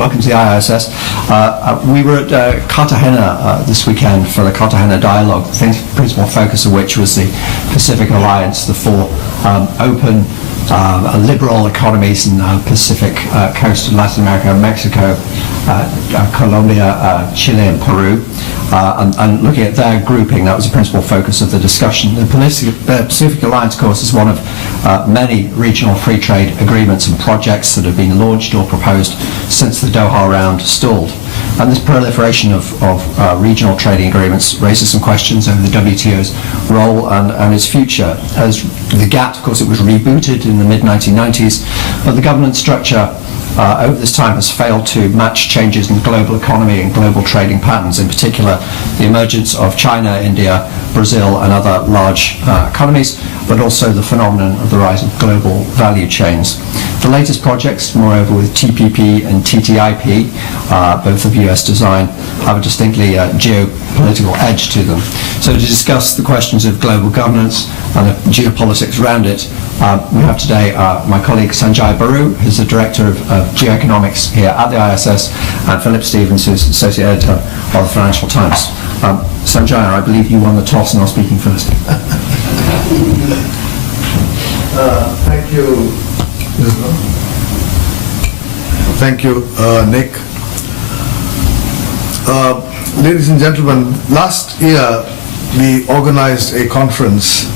Welcome to the IISS. We were at Cartagena this weekend for the Cartagena Dialogue, the principal focus of which was the Pacific Alliance, the four open, liberal economies in the Pacific coast of Latin America, Mexico, Colombia, Chile and Peru. And looking at their grouping, that was the principal focus of the discussion. The Pacific Alliance, of course, is one of many regional free trade agreements and projects that have been launched or proposed since the Doha round stalled. And this proliferation of regional trading agreements raises some questions over the WTO's role and its future. As the GATT, of course, it was rebooted in the mid-1990s, but the governance structure over this time has failed to match changes in the global economy and global trading patterns, in particular the emergence of China, India, Brazil and other large economies, but also the phenomenon of the rise of global value chains. The latest projects, moreover, with TPP and TTIP, both of US design, have a distinctly geopolitical edge to them. So to discuss the questions of global governance and the geopolitics around it, we have today my colleague Sanjay Baru, who's the Director of Geoeconomics here at the ISS, and Philip Stevens, who's Associate Editor of the Financial Times. Sanjay, I believe you won the toss and are speaking first. Thank you. Thank you, Nick. Ladies and gentlemen, last year we organized a conference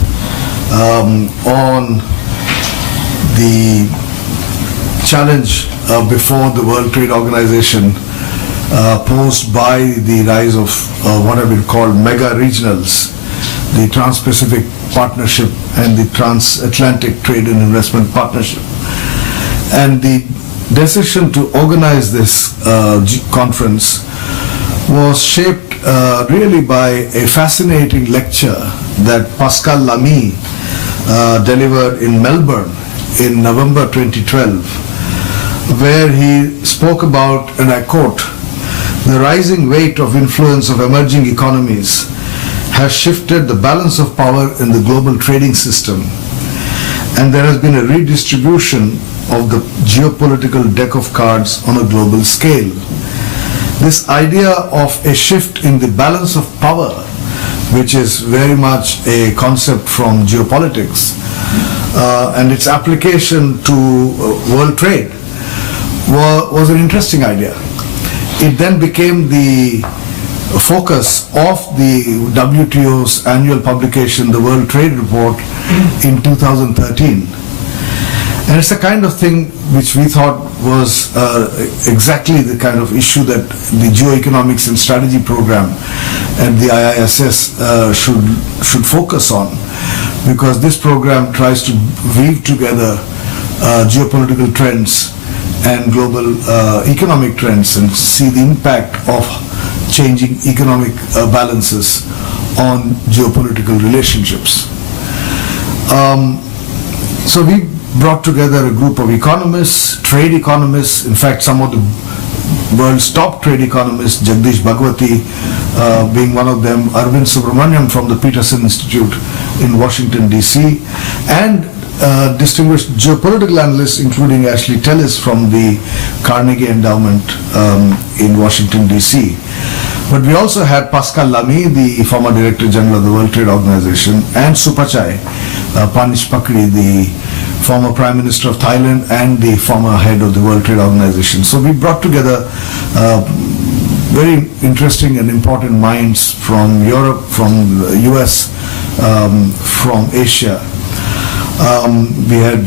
on the challenge before the World Trade Organization posed by the rise of what have been called mega regionals, the Trans-Pacific Partnership and the Transatlantic Trade and Investment Partnership. And the decision to organize this conference was shaped really by a fascinating lecture that Pascal Lamy delivered in Melbourne in November 2012, where he spoke about, and I quote, "The rising weight of influence of emerging economies has shifted the balance of power in the global trading system, and there has been a redistribution of the geopolitical deck of cards on a global scale. This idea of a shift in the balance of power, which is very much a concept from geopolitics, and its application to world trade was an interesting idea. It then became the focus of the WTO's annual publication, the World Trade Report, in 2013. And it's the kind of thing which we thought was exactly the kind of issue that the Geoeconomics and Strategy program and the IISS should focus on, because this program tries to weave together geopolitical trends and global economic trends and see the impact of changing economic balances on geopolitical relationships. So we brought together a group of economists, trade economists, in fact some of the world's top trade economists, Jagdish Bhagwati being one of them, Arvind Subramaniam from the Peterson Institute in Washington DC, and distinguished geopolitical analysts including Ashley Tellis from the Carnegie Endowment in Washington DC. But we also had Pascal Lamy, the former Director General of the World Trade Organization, and Supachai Panishpakdi, the former Prime Minister of Thailand and the former head of the World Trade Organization. So we brought together very interesting and important minds from Europe, from the US, from Asia. We had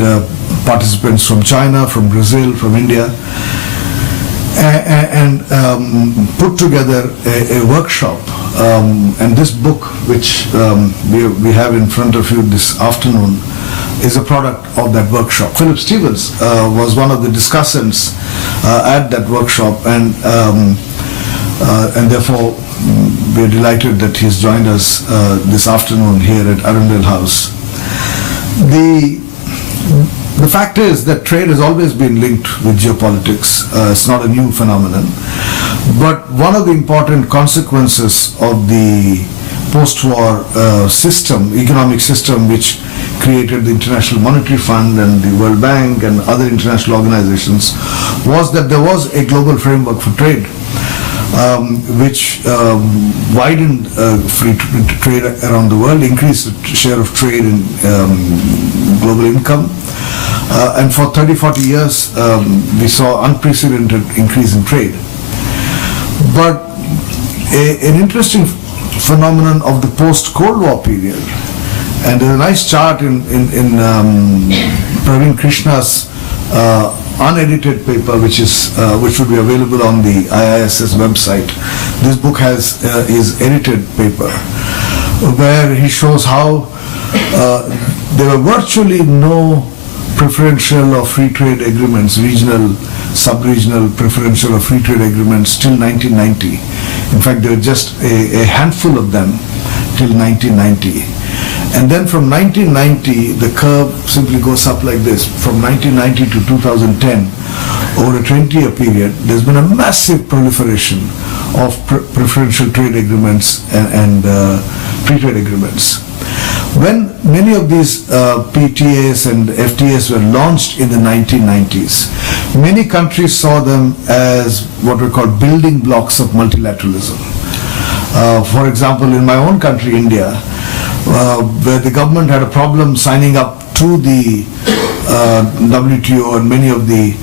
participants from China, from Brazil, from India, and put together a workshop. And this book, which we have in front of you this afternoon, is a product of that workshop. Philip Stevens was one of the discussants at that workshop, and therefore we are delighted that he's joined us this afternoon here at Arundel House. The fact is that trade has always been linked with geopolitics. It's not a new phenomenon. But one of the important consequences of the post-war system, economic system, which created the International Monetary Fund and the World Bank and other international organizations, was that there was a global framework for trade, which widened free trade around the world, increased the share of trade in global income. And for 30-40 years, we saw unprecedented increase in trade. But an interesting phenomenon of the post-Cold War period, and there's a nice chart in Praveen Krishna's unedited paper, which would be available on the IISS website. This book has his edited paper, where he shows how there were virtually no preferential or free trade agreements, regional, sub-regional preferential or free trade agreements till 1990. In fact, there were just a handful of them till 1990. And then from 1990, the curve simply goes up like this. From 1990 to 2010, over a 20-year period, there's been a massive proliferation of preferential trade agreements and free trade agreements. When many of these PTAs and FTAs were launched in the 1990s, many countries saw them as what we call building blocks of multilateralism. For example, in my own country, India, where the government had a problem signing up to the WTO and many of the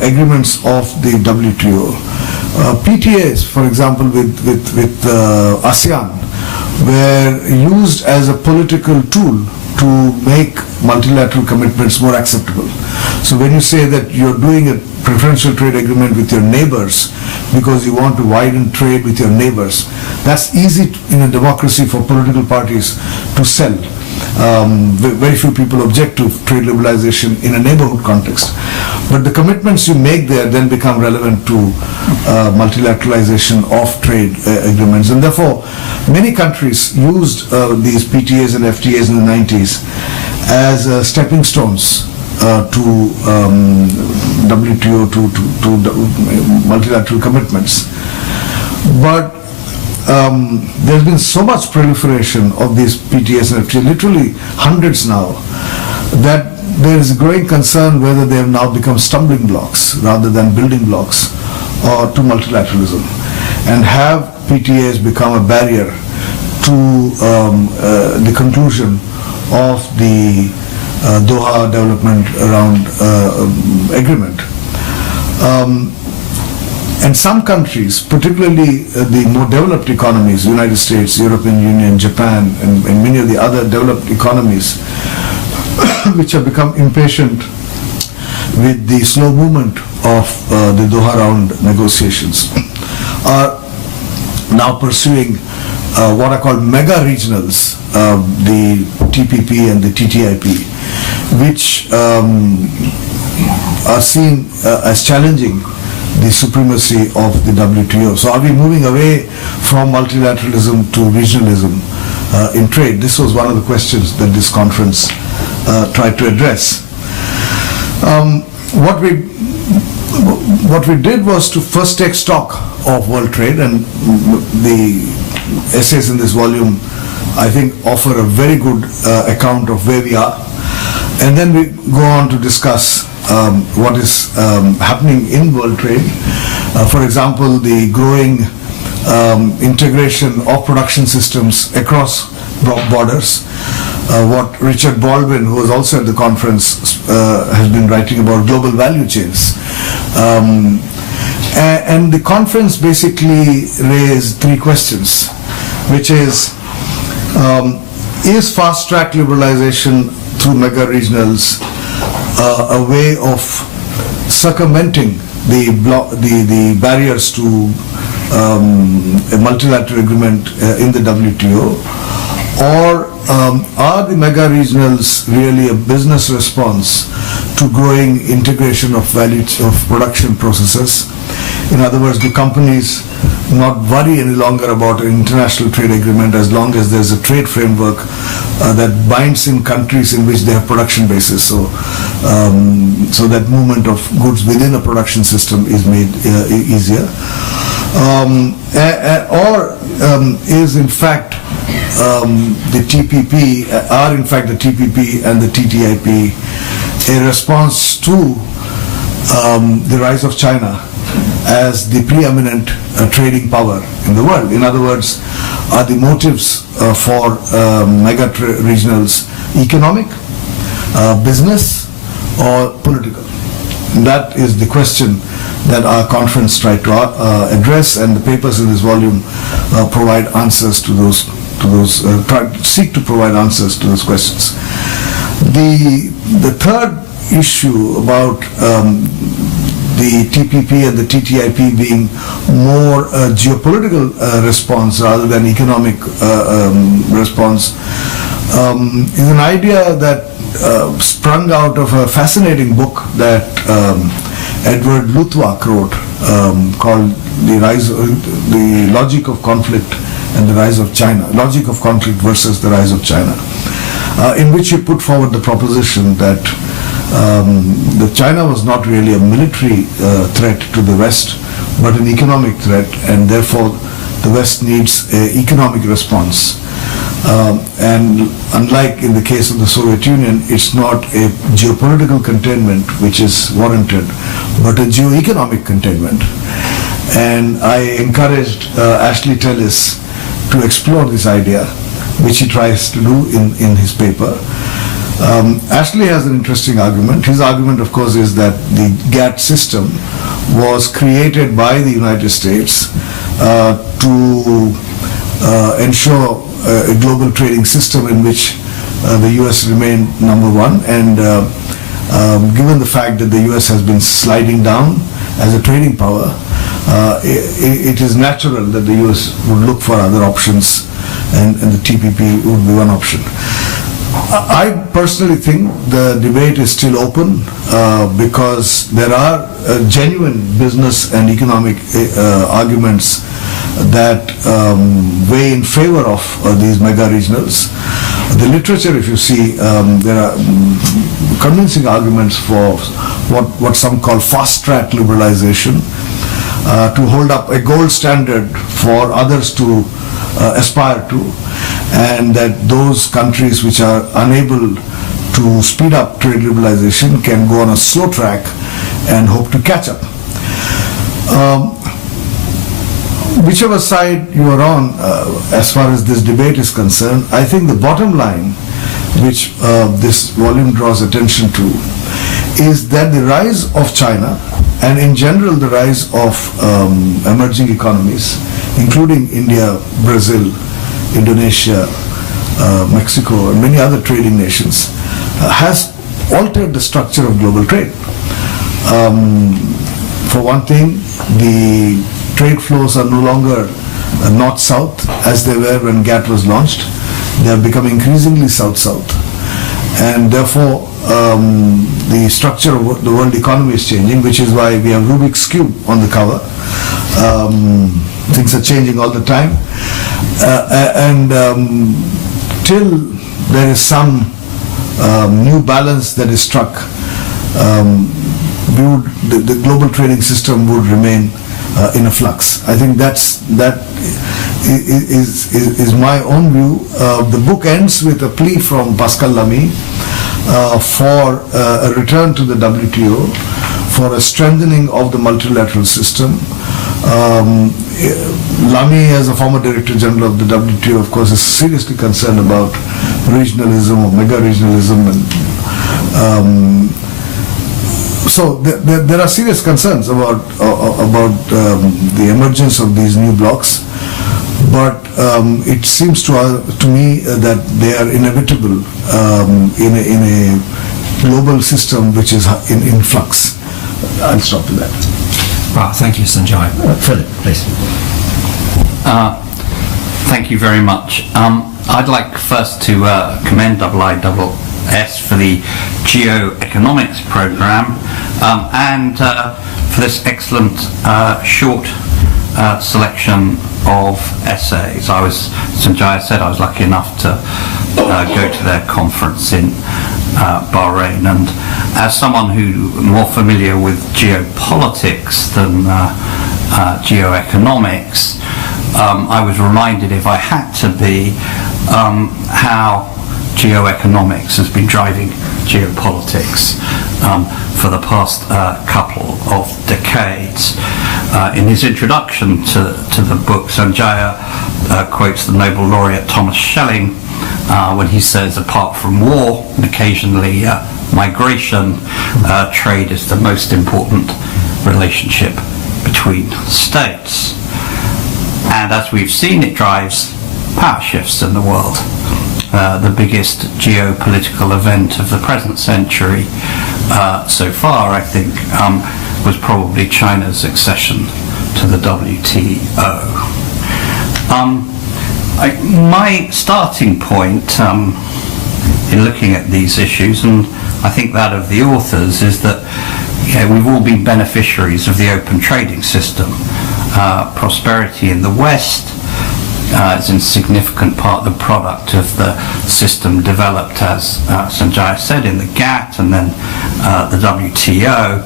agreements of the WTO. PTAs, for example, with ASEAN, were used as a political tool to make multilateral commitments more acceptable. So when you say that you're doing a preferential trade agreement with your neighbors because you want to widen trade with your neighbors, that's easy in a democracy for political parties to sell. Very few people object to trade liberalization in a neighborhood context. But the commitments you make there then become relevant to multilateralization of trade agreements. And therefore, many countries used these PTAs and FTAs in the 90s as stepping stones to WTO, to multilateral commitments. But there's been so much proliferation of these PTAs and FTAs, literally hundreds now, that there is a growing concern whether they have now become stumbling blocks rather than building blocks to multilateralism, and have PTAs become a barrier to the conclusion of the Doha Development Round Agreement. And some countries, particularly the more developed economies, United States, European Union, Japan, and many of the other developed economies, which have become impatient with the slow movement of the Doha Round negotiations, are now pursuing what are called mega regionals, the TPP and the TTIP, which are seen as challenging the supremacy of the WTO. So are we moving away from multilateralism to regionalism in trade? This was one of the questions that this conference tried to address. What we did was to first take stock of world trade, and the essays in this volume, I think, offer a very good account of where we are. And then we go on to discuss what is happening in world trade. For example, the growing integration of production systems across borders. What Richard Baldwin, who was also at the conference, has been writing about global value chains. And the conference basically raised three questions, which is fast-track liberalization through mega regionals a way of circumventing the barriers to a multilateral agreement in the WTO, or are the mega regionals really a business response to growing integration of value of production processes? In other words, do companies not worry any longer about an international trade agreement as long as there's a trade framework that binds in countries in which they have production bases, so that movement of goods within a production system is made easier, or is in fact the TPP, are in fact the TPP and the TTIP a response to the rise of China as the preeminent trading power in the world? In other words, are the motives for mega regionals economic, business, or political? That is the question that our conference tried to address, and the papers in this volume provide answers to those. Seek to provide answers to those questions. The third issue about the TPP and the TTIP being more a geopolitical response rather than economic response is an idea that sprung out of a fascinating book that Edward Luttwak wrote called The Logic of Conflict and the Rise of China, Logic of Conflict versus the Rise of China, in which he put forward the proposition that China was not really a military threat to the West, but an economic threat, and therefore the West needs an economic response. And unlike in the case of the Soviet Union, it's not a geopolitical containment which is warranted, but a geo-economic containment. And I encouraged Ashley Tellis to explore this idea, which he tries to do in his paper. Ashley has an interesting argument. His argument, of course, is that the GATT system was created by the United States to ensure a global trading system in which the US remained number one, and given the fact that the US has been sliding down as a trading power, it is natural that the US would look for other options, and the TPP would be one option. I personally think the debate is still open because there are genuine business and economic arguments that weigh in favor of these mega regionals. The literature, if you see, there are convincing arguments for what some call fast-track liberalization, to hold up a gold standard for others to aspire to, and that those countries which are unable to speed up trade liberalization can go on a slow track and hope to catch up. Whichever side you are on, as far as this debate is concerned, I think the bottom line, which this volume draws attention to, is that the rise of China, and in general the rise of emerging economies, including India, Brazil, Indonesia, Mexico, and many other trading nations, has altered the structure of global trade. For one thing, the trade flows are no longer north-south as they were when GATT was launched. They have become increasingly south-south, and therefore the structure of the world economy is changing, which is why we have Rubik's Cube on the cover. Things are changing all the time, and till there is some new balance that is struck, the global trading system would remain in a flux. I think that is my own view. The book ends with a plea from Pascal Lamy for a return to the WTO, for a strengthening of the multilateral system. Lamy, as a former Director General of the WTO, of course, is seriously concerned about regionalism or mega-regionalism, and so there are serious concerns about the emergence of these new blocs, but it seems to me that they are inevitable in a global system which is in flux. I'll stop with that. Thank you, Sanjay. Philip, please. Thank you very much. I'd like first to commend IISS for the Geoeconomics program and for this excellent short selection of essays. Sanjay said I was lucky enough to go to their conference in Bahrain, and as someone who's more familiar with geopolitics than geoeconomics, I was reminded, if I had to be, how geoeconomics has been driving geopolitics for the past couple of decades. In his introduction to the book, Sanjaya quotes the Nobel laureate Thomas Schelling when he says, apart from war and occasionally migration, trade is the most important relationship between states. And as we've seen, it drives power shifts in the world. The biggest geopolitical event of the present century so far, I think, was probably China's accession to the WTO. My starting point in looking at these issues, and I think that of the authors, is that we've all been beneficiaries of the open trading system. Prosperity in the West is in significant part the product of the system developed, as Sanjaya said, in the GATT and then the WTO.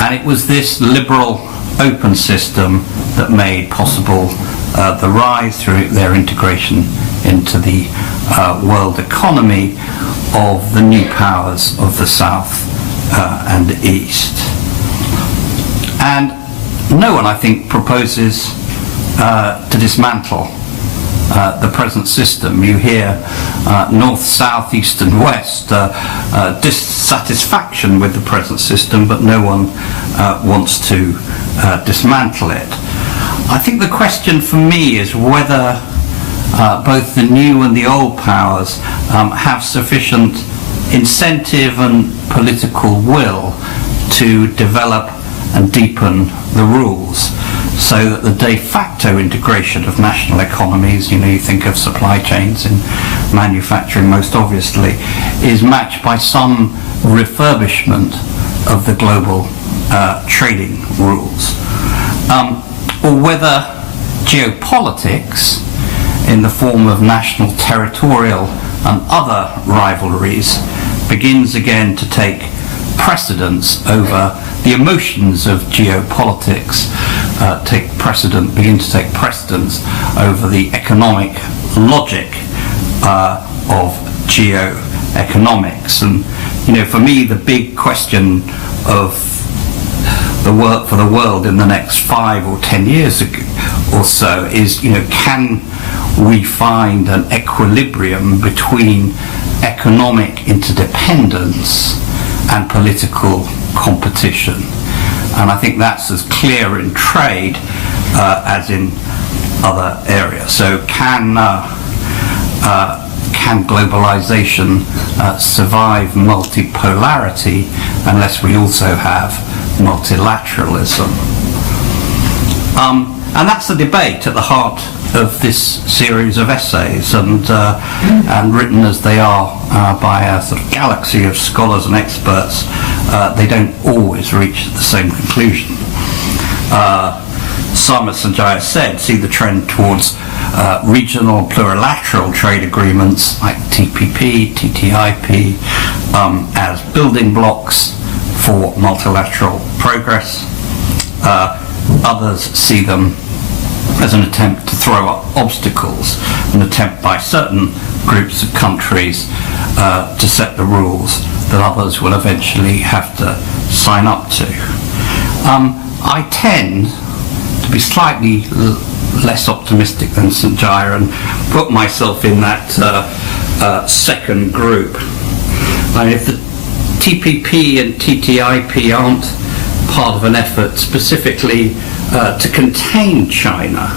And it was this liberal open system that made possible the rise through their integration into the world economy of the new powers of the South and the East. And no one, I think, proposes to dismantle the present system. You hear north, south, east and west dissatisfaction with the present system, but no one wants to dismantle it. I think the question for me is whether both the new and the old powers have sufficient incentive and political will to develop and deepen the rules, so that the de facto integration of national economies, you think of supply chains in manufacturing most obviously, is matched by some refurbishment of the global trading rules. Or whether geopolitics, in the form of national, territorial and other rivalries, begins again to take precedence over the emotions of geopolitics, begin to take precedence over the economic logic of geoeconomics. And for me, the big question of the work for the world in the next 5 or 10 years or so is, can we find an equilibrium between economic interdependence and political competition? And I think that's as clear in trade as in other areas. So can globalization survive multipolarity unless we also have multilateralism? And that's the debate at the heart of this series of essays, and written as they are by a sort of galaxy of scholars and experts, they don't always reach the same conclusion. Some, as Sanjaya said, see the trend towards regional plurilateral trade agreements like TPP, TTIP, as building blocks for multilateral progress. Others see them as an attempt to throw up obstacles, an attempt by certain groups of countries to set the rules that others will eventually have to sign up to. I tend to be slightly less optimistic than Sanjaya and put myself in that second group. If the TPP and TTIP aren't part of an effort specifically to contain China,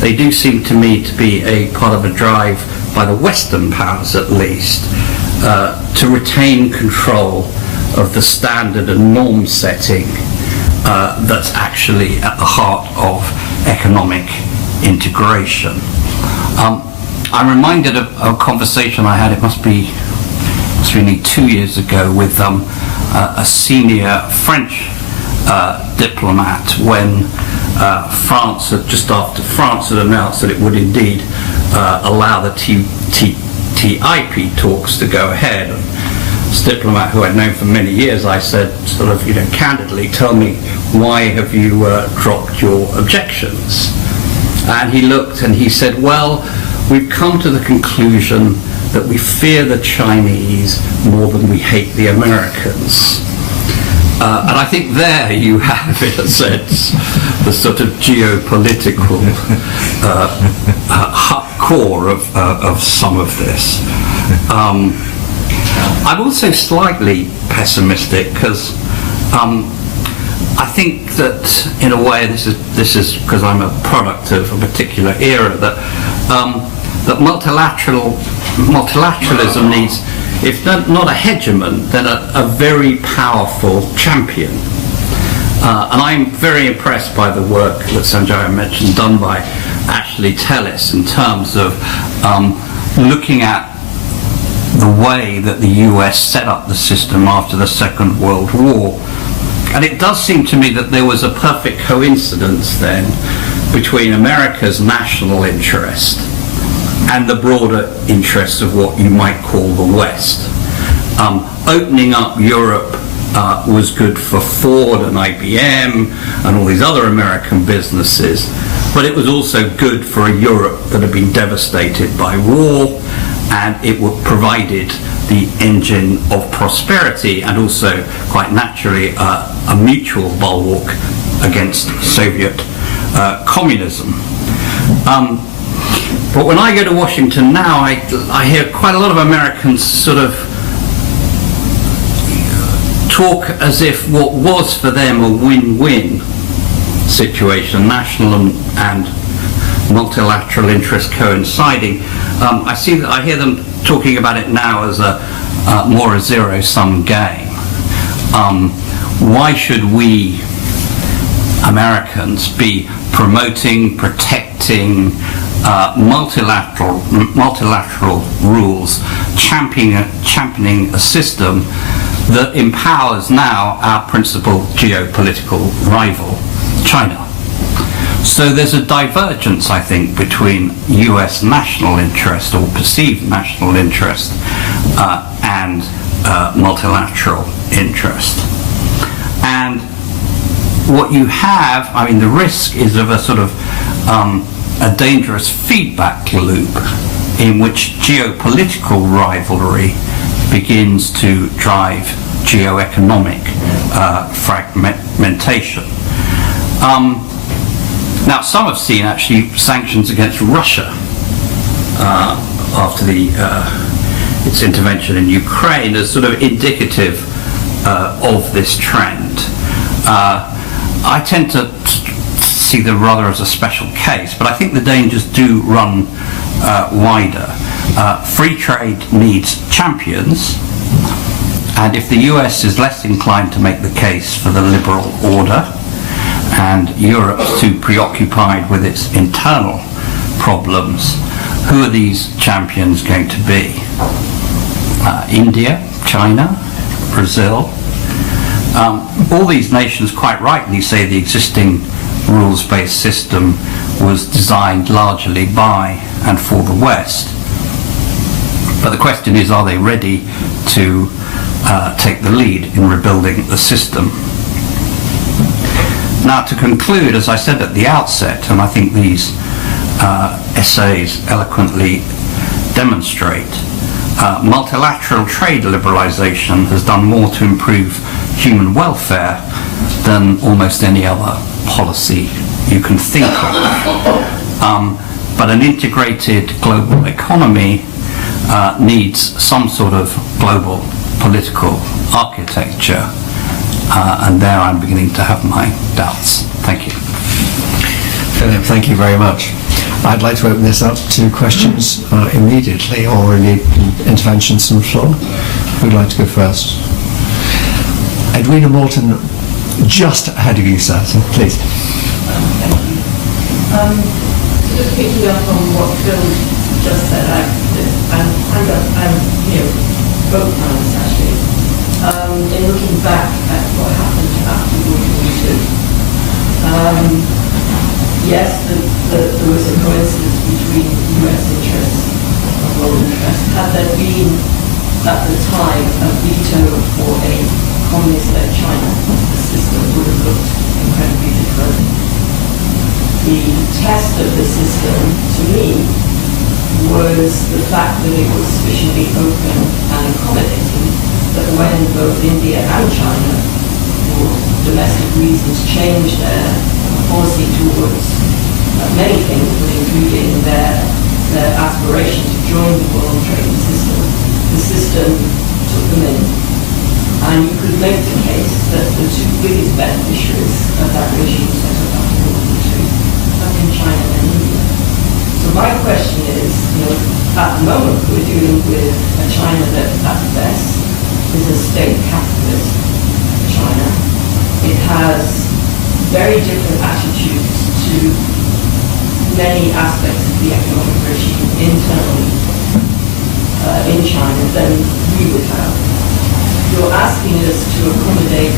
they do seem to me to be a part of a drive by the Western powers at least to retain control of the standard and norm setting that's actually at the heart of economic integration. I'm reminded of a conversation I had, it must be nearly 2 years ago, with a senior French diplomat when France, just after France had announced that it would indeed allow the TTIP talks to go ahead. And this diplomat who I'd known for many years, I said, sort of, candidly, tell me, why have you dropped your objections? And he looked and he said, well, we've come to the conclusion that we fear the Chinese more than we hate the Americans. And I think there you have, in a sense, the sort of geopolitical core of some of this. I'm also slightly pessimistic because I think that, in a way, this is because I'm a product of a particular era, that multilateralism needs, if not a hegemon, then a very powerful champion. And I'm very impressed by the work that Sanjaya mentioned done by Ashley Tellis in terms of looking at the way that the US set up the system after the Second World War. And it does seem to me that there was a perfect coincidence then between America's national interest and the broader interests of what you might call the West. Opening up Europe was good for Ford and IBM and all these other American businesses, but it was also good for a Europe that had been devastated by war, and it provided the engine of prosperity and also, quite naturally, a mutual bulwark against Soviet communism. But when I go to Washington now, I hear quite a lot of Americans sort of talk as if what was for them a win-win situation, national and multilateral interests coinciding. I hear them talking about it now as more a zero-sum game. Why should we Americans be promoting, protecting multilateral rules, championing a system that empowers now our principal geopolitical rival, China? So there's a divergence, I think, between US national interest or perceived national interest and multilateral interest. And what you have, I mean, the risk is of a sort of a dangerous feedback loop in which geopolitical rivalry begins to drive geoeconomic fragmentation. Now, some have seen actually sanctions against Russia after its intervention in Ukraine as sort of indicative of this trend. I tend to see them rather as a special case, but I think the dangers do run wider. Free trade needs champions, and if the US is less inclined to make the case for the liberal order, and Europe's too preoccupied with its internal problems, who are these champions going to be? India, China, Brazil? All these nations quite rightly say the existing rules-based system was designed largely by and for the West. But the question is, are they ready to take the lead in rebuilding the system? Now, to conclude, as I said at the outset, and I think these essays eloquently demonstrate, multilateral trade liberalization has done more to improve human welfare than almost any other policy you can think of. But an integrated global economy needs some sort of global political architecture. And there I'm beginning to have my doubts. Thank you. Philip, thank you very much. I'd like to open this up to questions immediately, or indeed interventions from the floor. Who'd like to go first? Edwina Morton, just ahead of you, sir, so please. Thank you. Just picking up on what Phil just said, and both times actually. In looking back at what happened after World War II. Yes, there was a coincidence between US interests and world interests. Had there been, at the time, a veto for a communist-led China, the system would have looked incredibly different. the test of the system, to me, was the fact that it was sufficiently open and accommodating that when both India and China, for domestic reasons, changed their policy towards many things, but including their aspiration to join the world trading system, the system took them in. And you could make the case that the two biggest beneficiaries of that regime set up after World War II have been China and India. So my question is, at the moment we're dealing with a China that at best is a state capitalist China. It has very different attitudes to many aspects of the economic regime internally in China than we would have. You're asking us to accommodate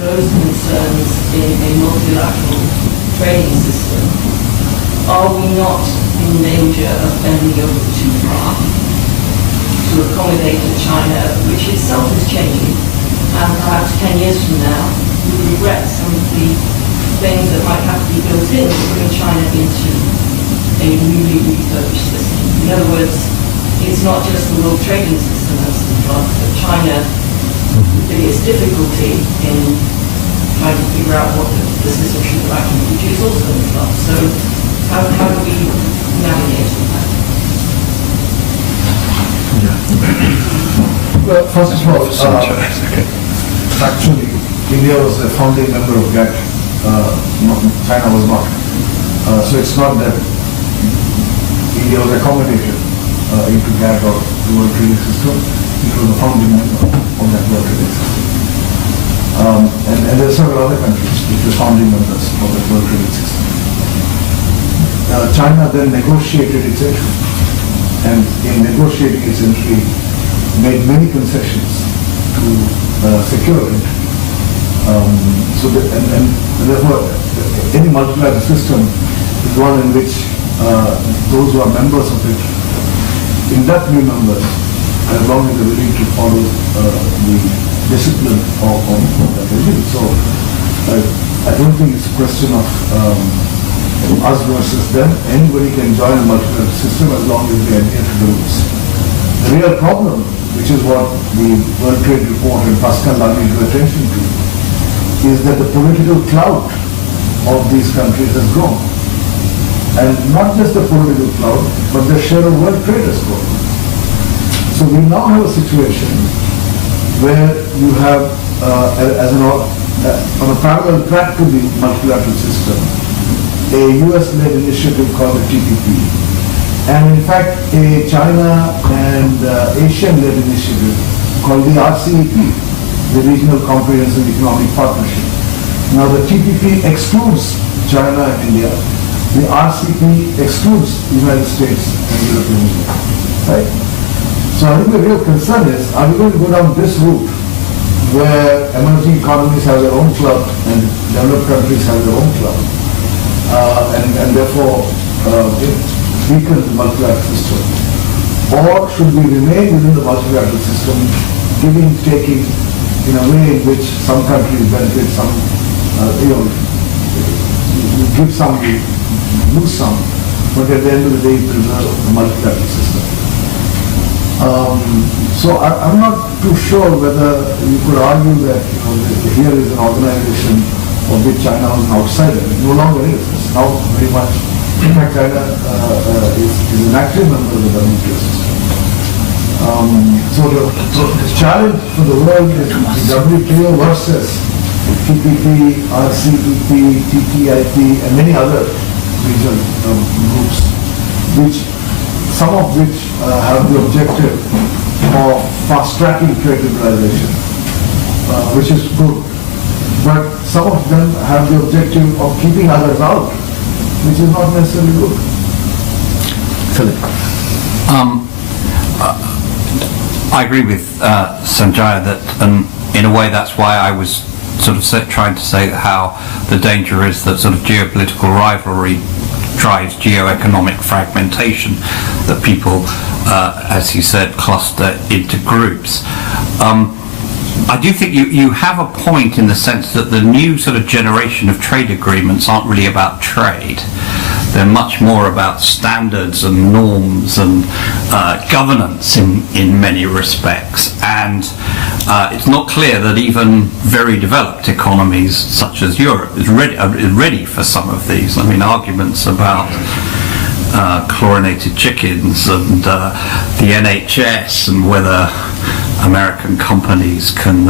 those concerns in a multilateral trading system. Are we not in danger of bending over too far to accommodate a China which itself is changing, and perhaps 10 years from now we regret some of the things that might have to be built in to bring China into a newly refurbished system? In other words, it's not just the world trading system as the Blocs, but China, the biggest difficulty in trying to figure out what the system should actually produce also in the Blocs. So how do we navigate all that? Well, first of all, actually, India was a founding member of GATT. China was not. So it's not that India was accommodated into GATT or the World Trading System. It was a founding member of that World Trading System. And there are several other countries which were founding members of that World Trading System. China then negotiated its entry, and in negotiating its entry, made many concessions to secure entry. And therefore, any multilateral system is one in which those who are members of it, induct new members, as long as they're willing to follow the discipline of that regime. So I don't think it's a question of us versus them. Anybody can join a multilateral system as long as they adhere to the rules. The real problem, which is what the World Trade Report and Pascal Lamy drew attention to, is that the political clout of these countries has grown. And not just the political clout, but the share of world trade has grown. So we now have a situation where you have, on a parallel track to the multilateral system, a US-led initiative called the TPP, and in fact a China and Asian-led initiative called the RCEP, the Regional Comprehensive Economic Partnership. Now the TPP excludes China and India. The RCEP excludes the United States and the European Union. Right? So I think the real concern is, are we going to go down this route where emerging economies have their own club and developed countries have their own club, and therefore weaken the multilateral system? Or should we remain within the multilateral system, giving, taking, in a way in which some countries benefit, some, you give some, you lose some, but at the end of the day, preserve the multilateral system. So I'm not too sure whether you could argue that here is an organization of which China was an outsider. It no longer is. It's now very much, in fact, China is an active member of the WTO system. So the challenge for the world is the WTO versus TPP, RCEP, TTIP, and many other regional groups, some of which have the objective of fast-tracking trade liberalization, which is good. But some of them have the objective of keeping others out, which is not necessarily good. Philip. I agree with Sanjaya that in a way that's why I was sort of trying to say how the danger is that sort of geopolitical rivalry drives geo-economic fragmentation, that people, as you said, cluster into groups. I do think you have a point in the sense that the new sort of generation of trade agreements aren't really about trade. They're much more about standards and norms and governance in many respects. And it's not clear that even very developed economies such as Europe is ready for some of these. I mean, arguments about chlorinated chickens and the NHS and whether American companies can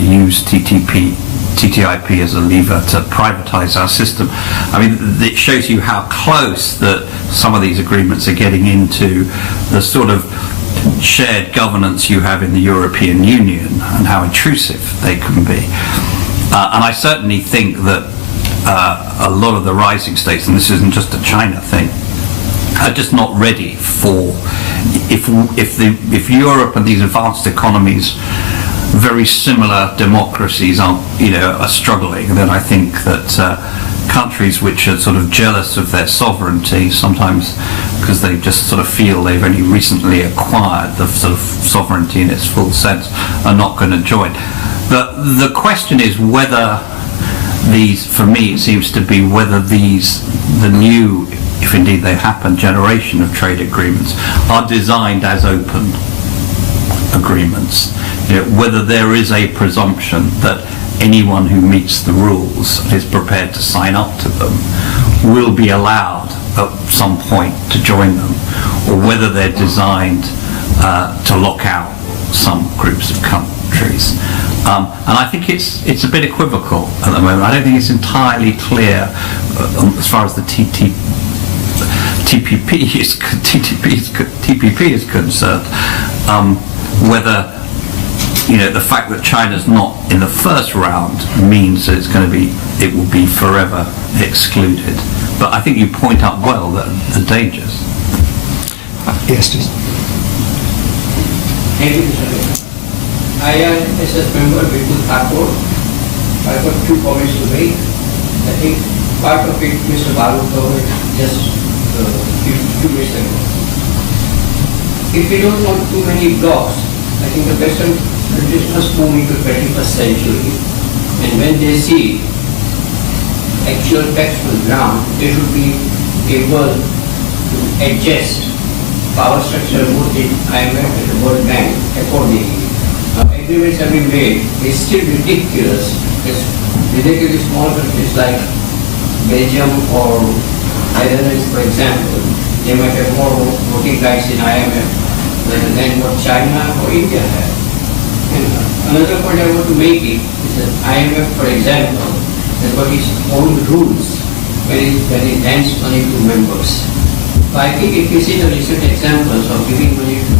use TTIP as a lever to privatize our system. I mean, it shows you how close that some of these agreements are getting into the sort of shared governance you have in the European Union and how intrusive they can be. And I certainly think that a lot of the rising states, and this isn't just a China thing, are just not ready for, if Europe and these advanced economies, very similar democracies are struggling, then I think that countries which are sort of jealous of their sovereignty, sometimes because they just sort of feel they've only recently acquired the sort of sovereignty in its full sense, are not going to join. The question is whether these, for me it seems to be whether the new, if indeed they happen, generation of trade agreements are designed as open agreements. Whether there is a presumption that anyone who meets the rules and is prepared to sign up to them will be allowed at some point to join them, or whether they're designed to lock out some groups of countries. And I think it's a bit equivocal at the moment. I don't think it's entirely clear as far as the TPP is concerned, whether the fact that China's not in the first round means that it will be forever excluded. But I think you point out well the dangers. Yes, please. Thank you, Mr. I am SS member Vipul Thakur. I've got 2 comments to make. I think part of it Mr. Baru covered just a few minutes ago. If we don't want too many blocks, I think the Western countries must move into 21st century, and when they see actual facts on the ground, they should be able to adjust power structure both in IMF and the World Bank accordingly. Agreements have been made. It's still ridiculous. It's ridiculously small countries like Belgium or Netherlands, for example, they might have more voting rights in IMF than what China or India have. And another point I want to make is that IMF, for example, has got its own rules when it lends money to members. So I think if you see the recent examples of giving money to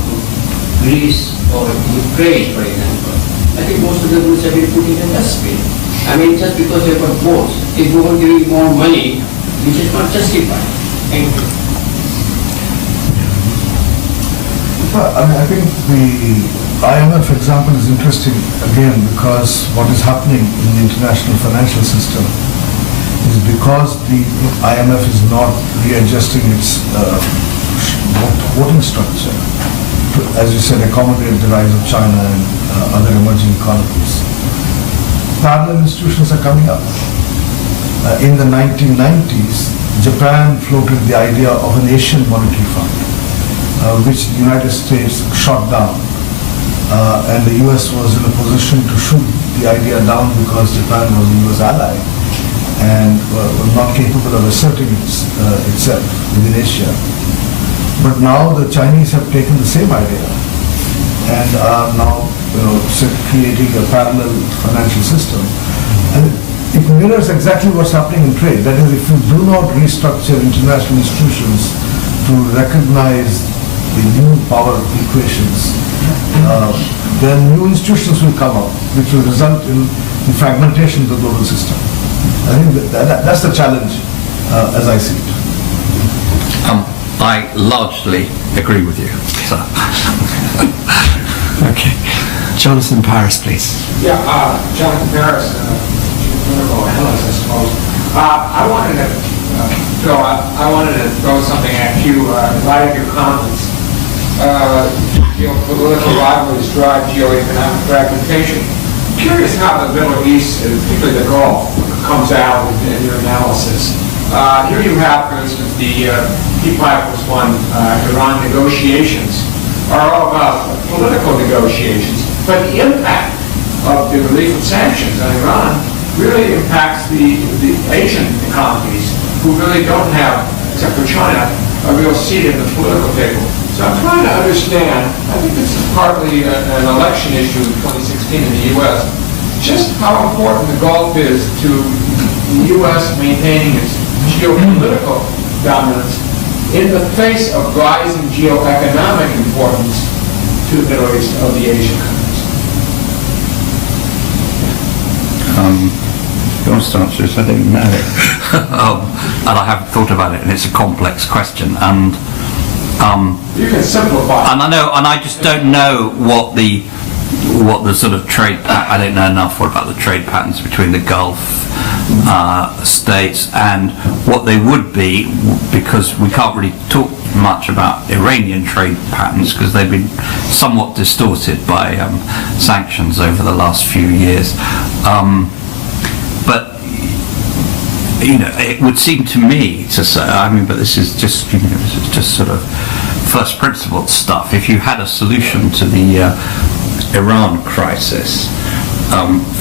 Greece or Ukraine, for example, I think most of the rules have been put in the dustbin. I mean, just because they've got votes, they go on giving more money, which is not justified. Thank you. I think the IMF example is interesting again because what is happening in the international financial system is because the IMF is not readjusting its voting structure to, as you said, accommodate the rise of China and other emerging economies. Parallel institutions are coming up. In the 1990s, Japan floated the idea of an Asian monetary fund, which the United States shot down. And the US was in a position to shoot the idea down because Japan was a US ally and was not capable of asserting itself within Asia. But now the Chinese have taken the same idea and are now creating a parallel financial system. And it mirrors exactly what's happening in trade. That is, if you do not restructure international institutions to recognize the new power equations, then new institutions will come up, which will result in the fragmentation of the global system. I think that's the challenge as I see it. I largely agree with you. So. Okay. Jonathan Paris, please. Yeah, Jonathan Paris, political analyst, I suppose. I wanted to throw something at you in light of your comments geopolitical rivalries drive geoeconomic fragmentation. I'm curious how the Middle East, and particularly the Gulf, comes out in your analysis. Here you have, for instance, the P5+1 Iran negotiations are all about political negotiations, but the impact of the relief of sanctions on Iran really impacts the Asian economies who really don't have, except for China, a real seat in the political table. So I'm trying to understand, I think this is partly an election issue in 2016 in the U.S., just how important the Gulf is to the U.S. maintaining its geopolitical dominance in the face of rising geoeconomic importance to the Middle East of the Asian countries. You want to start, I don't know. And I haven't thought about it, and it's a complex question. And you can simplify. And I know, and I just don't know what the sort of trade. I don't know enough about the trade patterns between the Gulf states and what they would be, because we can't really talk much about Iranian trade patterns because they've been somewhat distorted by sanctions over the last few years. But it would seem to me to say, but this is just, this is just sort of first principle stuff. If you had a solution to the Iran crisis,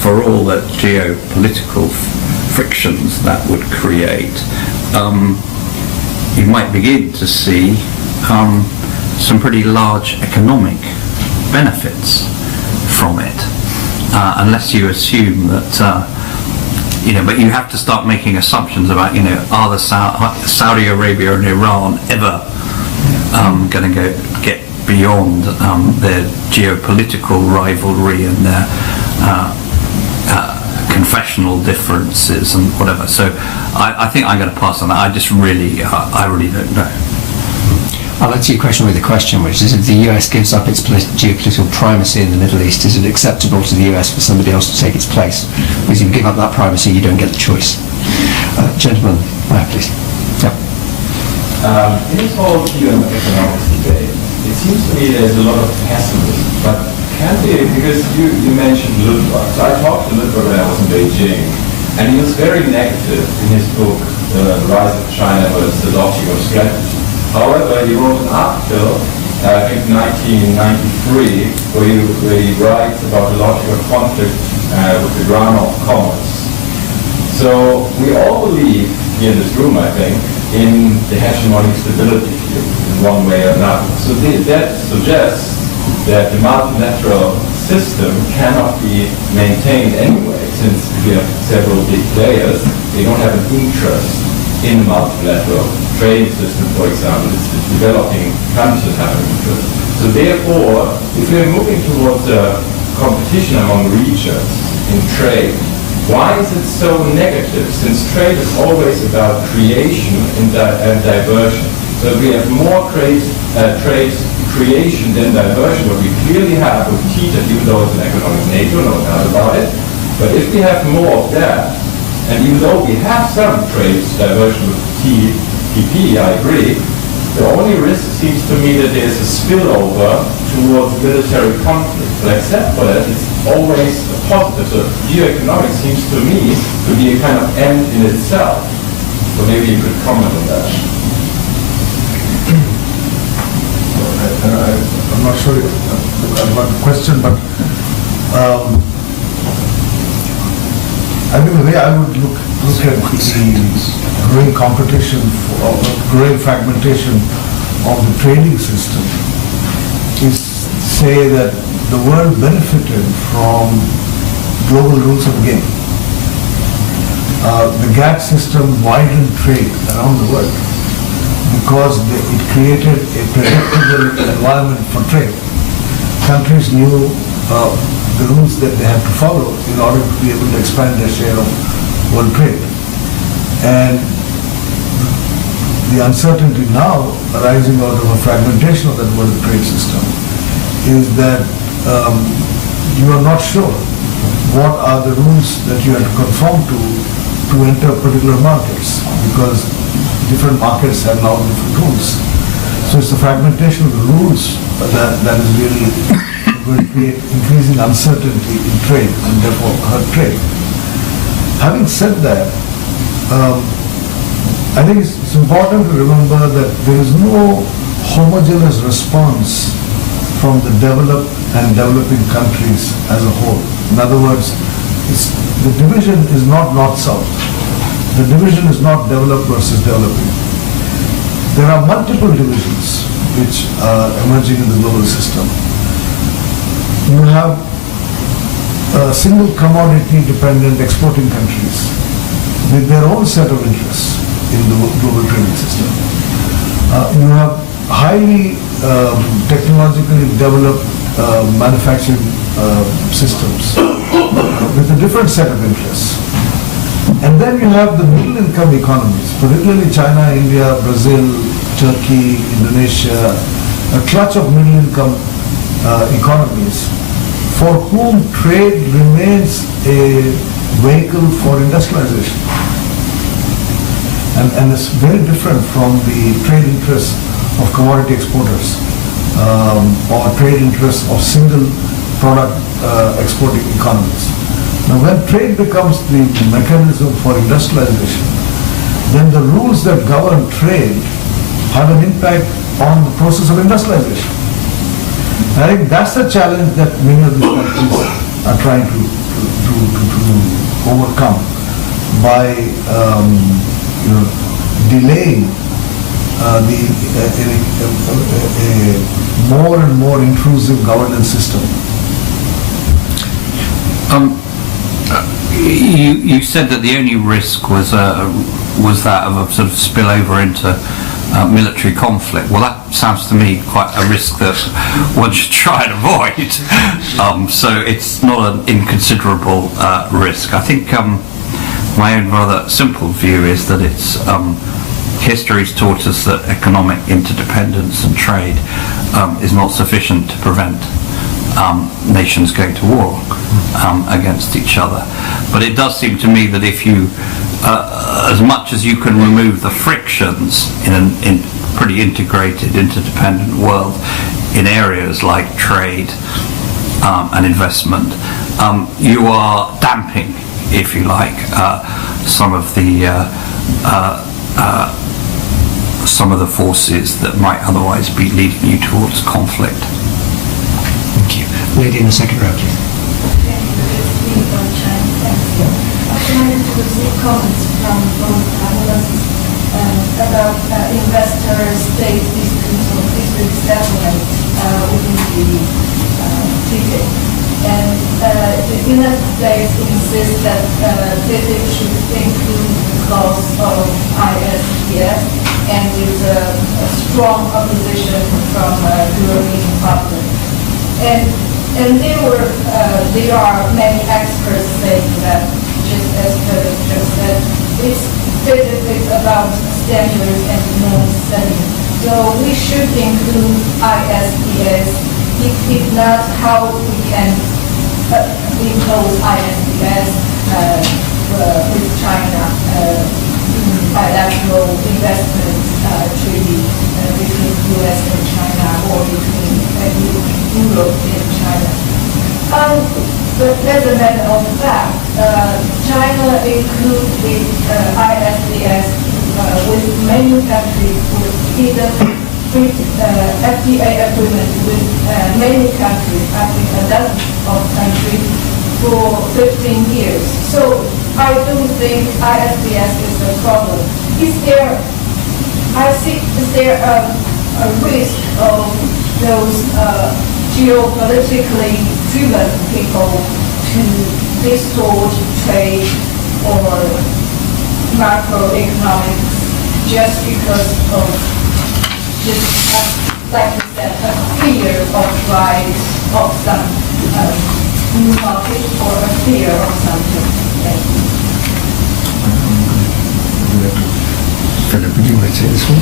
for all the geopolitical frictions that would create, you might begin to see some pretty large economic benefits from it, unless you assume that but you have to start making assumptions about, are the Saudi Arabia and Iran ever going to get beyond their geopolitical rivalry and their confessional differences and whatever. So I think I'm going to pass on that. I really don't know. I'll answer your question with a question, which is, if the US gives up its geopolitical primacy in the Middle East, is it acceptable to the US for somebody else to take its place? Because if you give up that primacy, you don't get the choice. Gentlemen, please. Yep. In this whole economics debate, it seems to me there's a lot of pessimism, but can't be, because you mentioned Ludwig. So I talked to Ludwig when I was in Beijing, and he was very negative in his book, The Rise of China versus the Logic of Strategy. However, he wrote an article, I think 1993, where he writes about the logic of conflict with the ground of commerce. So we all believe, here in this room, I think, in the hegemonic stability view, in one way or another. So that suggests that the multilateral system cannot be maintained anyway, since we have several big players. They don't have an interest in multilateral trading system, for example. It's developing countries have an interest. So therefore, if we're moving towards a competition among regions in trade, why is it so negative? Since trade is always about creation and diversion. So if we have more trade creation than diversion, what we clearly have with TTIP, even though it's an economic NATO, no doubt about it. But if we have more of that, and even though we have some trade diversion with TPP, I agree, the only risk seems to me that there's a spillover towards military conflict. But except for that, it's always a positive. So geoeconomics seems to me to be a kind of end in itself. So maybe you could comment on that. I'm not sure about the question, but I think the way I would look at the growing competition, or growing fragmentation of the trading system is say that the world benefited from global rules of game. The GATT system widened trade around the world because it created a predictable environment for trade. Countries knew the rules that they had to follow in order to be able to expand their share of world trade. And the uncertainty now arising out of a fragmentation of that world trade system is that you are not sure what are the rules that you have to conform to enter particular markets, because different markets have now different rules. So it's the fragmentation of the rules that is really going to create increasing uncertainty in trade and therefore hurt trade. Having said that, I think it's important to remember that there is no homogeneous response from the developed and developing countries as a whole. In other words, the division is not north-south. The division is not developed versus developing. There are multiple divisions which are emerging in the global system. You have single commodity dependent exporting countries with their own set of interests in the global trading system. You have highly technologically developed manufacturing systems with a different set of interests. And then you have the middle income economies, particularly China, India, Brazil, Turkey, Indonesia, a clutch of middle income economies for whom trade remains a vehicle for industrialization. And it's very different from the trade interests of commodity exporters or trade interests of single product exporting economies. Now when trade becomes the mechanism for industrialization, then the rules that govern trade have an impact on the process of industrialization. I think that's the challenge that many of these countries are trying to overcome by delaying a more and more intrusive governance system. You said that the only risk was that of a sort of spillover into military conflict. Well, that sounds to me quite a risk that one should try and avoid. So it's not an inconsiderable risk. I think my own rather simple view is that it's history's taught us that economic interdependence and trade is not sufficient to prevent nations going to war against each other. But it does seem to me that if you, as much as you can remove the frictions in a pretty integrated, interdependent world in areas like trade and investment, you are damping, if you like, some of the forces that might otherwise be leading you towards conflict. Thank you. Lady in the second row, please. I wanted to receive comments from both analysts about investor-state disputes or dispute settlement within the TTIP. And the United States insists that TTIP should include the clause of ISDS, and with a strong opposition from the European Parliament. And there are many experts saying that, just as Philip just said, it's about standards and norm setting. So we should include ISDS. If not, how we can impose ISDS with China, bilateral investment treaty between U.S. and China, or between Europe and China. But as a matter of fact, China includes the ISDS with many countries, with either FTA agreement with many countries, I think a dozen of countries, for 15 years. So I don't think ISDS is a problem. Is there a risk of those geopolitically driven people to distort trade or macroeconomics just because of like you said, a fear of rise of some new market or a fear of something? Philip, would you like to take this one?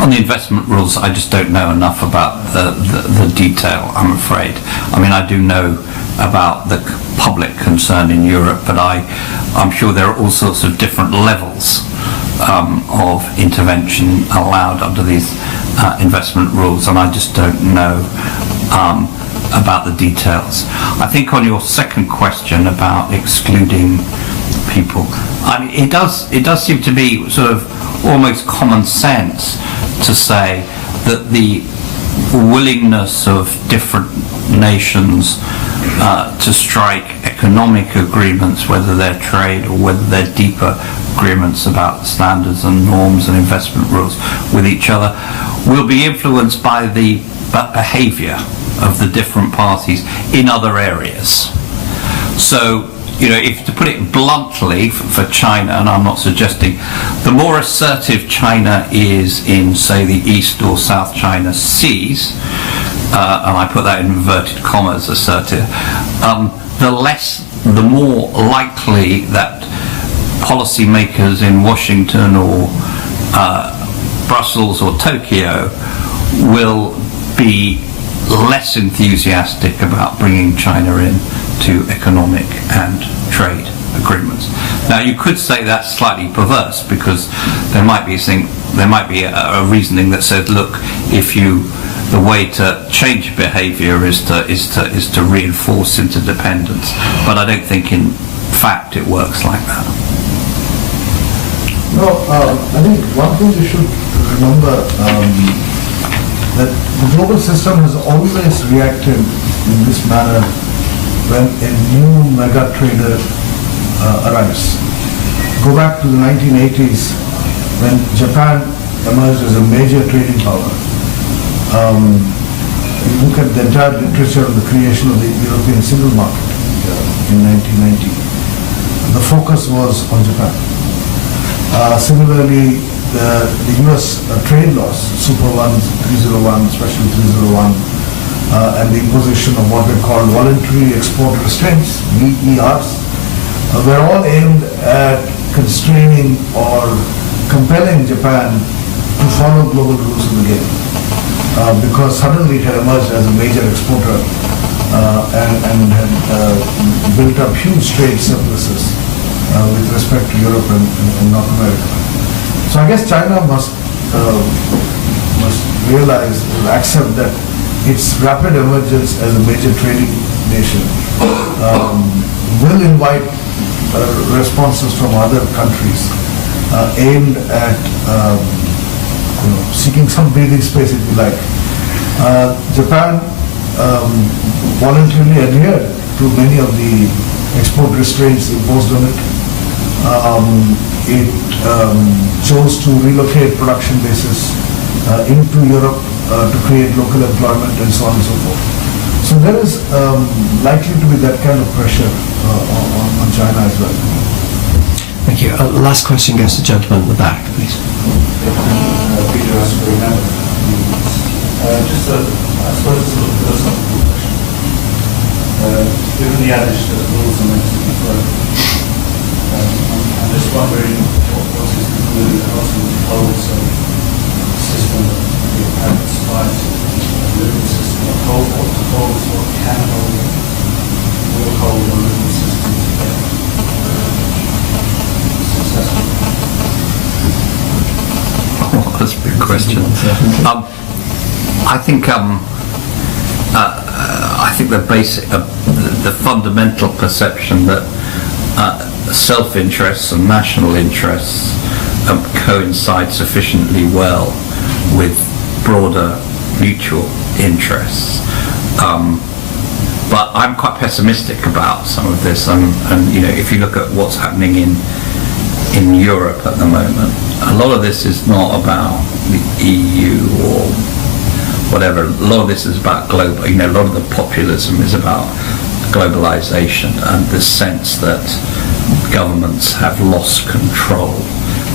On the investment rules, I just don't know enough about the detail, I'm afraid. I mean, I do know about the public concern in Europe, but I'm sure there are all sorts of different levels of intervention allowed under these investment rules, and I just don't know about the details. I think on your second question about excluding people, I mean, it does seem to be sort of almost common sense to say that the willingness of different nations to strike economic agreements, whether they're trade or whether they're deeper agreements about standards and norms and investment rules with each other, will be influenced by the behavior of the different parties in other areas. So, you know, if to put it bluntly for China, and I'm not suggesting, the more assertive China is in, say, the East or South China Seas, and I put that in inverted commas, assertive, the more likely that policymakers in Washington or Brussels or Tokyo will be less enthusiastic about bringing China in to economic and trade agreements. Now, you could say that's slightly perverse, because there might be a reasoning that says, look, the way to change behaviour is to reinforce interdependence. But I don't think, in fact, it works like that. No, I think one thing you should remember, that the global system has always reacted in this manner when a new mega trader arrives. Go back to the 1980s when Japan emerged as a major trading power. You look at the entire literature of the creation of the European single market in 1990. The focus was on Japan. Similarly, the US trade laws, Super 1, 301, Special 301, and the imposition of what we call voluntary export restraints, VERs, were all aimed at constraining or compelling Japan to follow global rules of the game. Because suddenly it had emerged as a major exporter and had built up huge trade surpluses with respect to Europe and North America. So I guess China must realize, accept that its rapid emergence as a major trading nation will invite responses from other countries aimed at seeking some breathing space, if you like. Japan voluntarily adhered to many of the export restraints imposed on it. It chose to relocate production bases into Europe to create local employment and so on and so forth. So there is likely to be that kind of pressure on China as well. Thank you. Last question goes to the gentleman in the back, please. Peter Asbury, member. Just I suppose it's a little philosophical question. Given the adage that rules are meant to be broken, I'm just wondering what is the glue that ultimately holds a system that the apparent aspires to, a living system, what can hold, will hold a living system together. Successful. Oh, that's a big question. I think the basic, the fundamental perception that self-interests and national interests coincide sufficiently well with broader mutual interests. But I'm quite pessimistic about some of this, and if you look at what's happening in Europe at the moment, a lot of this is not about the EU or whatever. A lot of this is about global. A lot of the populism is about globalization and the sense that governments have lost control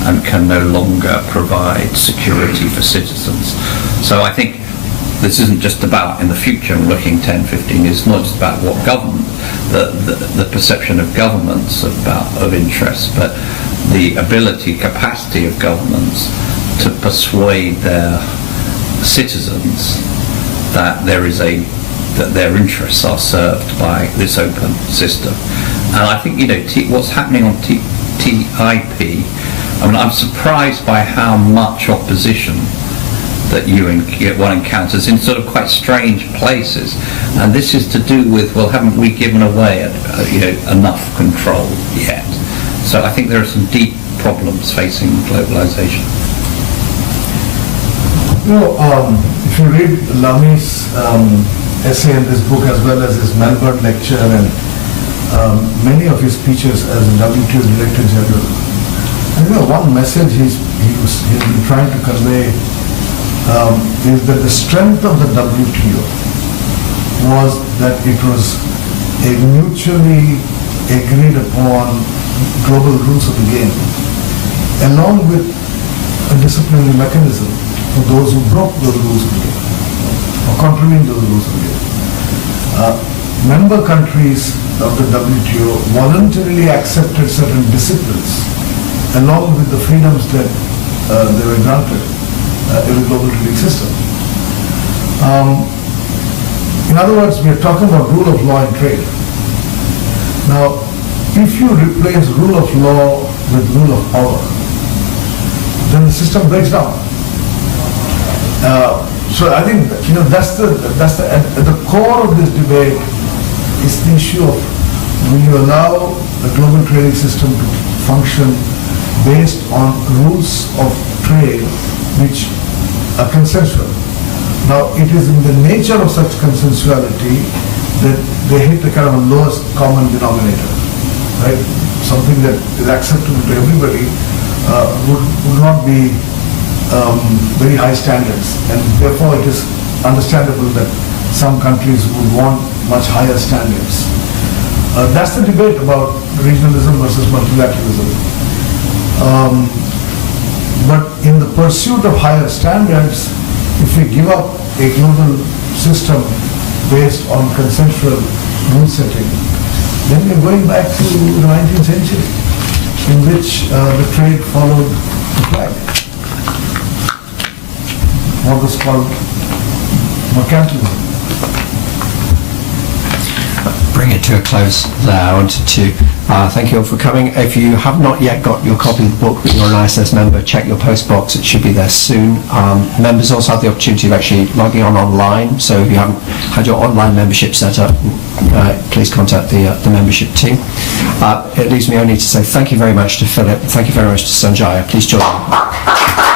and can no longer provide security for citizens. So I think this isn't just about, in the future, looking 10, 15 years, it's not just about what government, the perception of governments of interest, but the ability, capacity of governments to persuade their citizens that that their interests are served by this open system. And I think, what's happening on TIP, I'm surprised by how much opposition that one encounters in sort of quite strange places, and this is to do with, well, haven't we given away enough control yet? So I think there are some deep problems facing globalization. If you read Lamy's essay in this book, as well as his Melbourne lecture and many of his speeches as WTO Director General, and one message he's been trying to convey is that the strength of the WTO was that it was a mutually agreed upon global rules of the game, along with a disciplinary mechanism for those who broke those rules of the game, or contravened those rules of the game. Member countries of the WTO voluntarily accepted certain disciplines along with the freedoms that they were granted in the global trading system. In other words, we are talking about rule of law in trade. Now, if you replace rule of law with rule of power, then the system breaks down. So I think that's at the core of this debate is the issue of, will you allow the global trading system to function based on rules of trade which are consensual. Now, it is in the nature of such consensuality that they hit the kind of a lowest common denominator, right? Something that is acceptable to everybody would not be very high standards, and therefore it is understandable that some countries would want much higher standards. That's the debate about regionalism versus multilateralism. But in the pursuit of higher standards, if we give up a global system based on consensual rule setting, then we're going back to the 19th century, in which the trade followed the flag. What was called mercantilism. Bring it to a close there. I wanted to thank you all for coming. If you have not yet got your copy of the book, but you're an ISS member, check your post box. It should be there soon. Members also have the opportunity of actually logging on online. So if you haven't had your online membership set up, please contact the membership team. It leaves me only to say thank you very much to Philip. Thank you very much to Sanjaya. Please join me.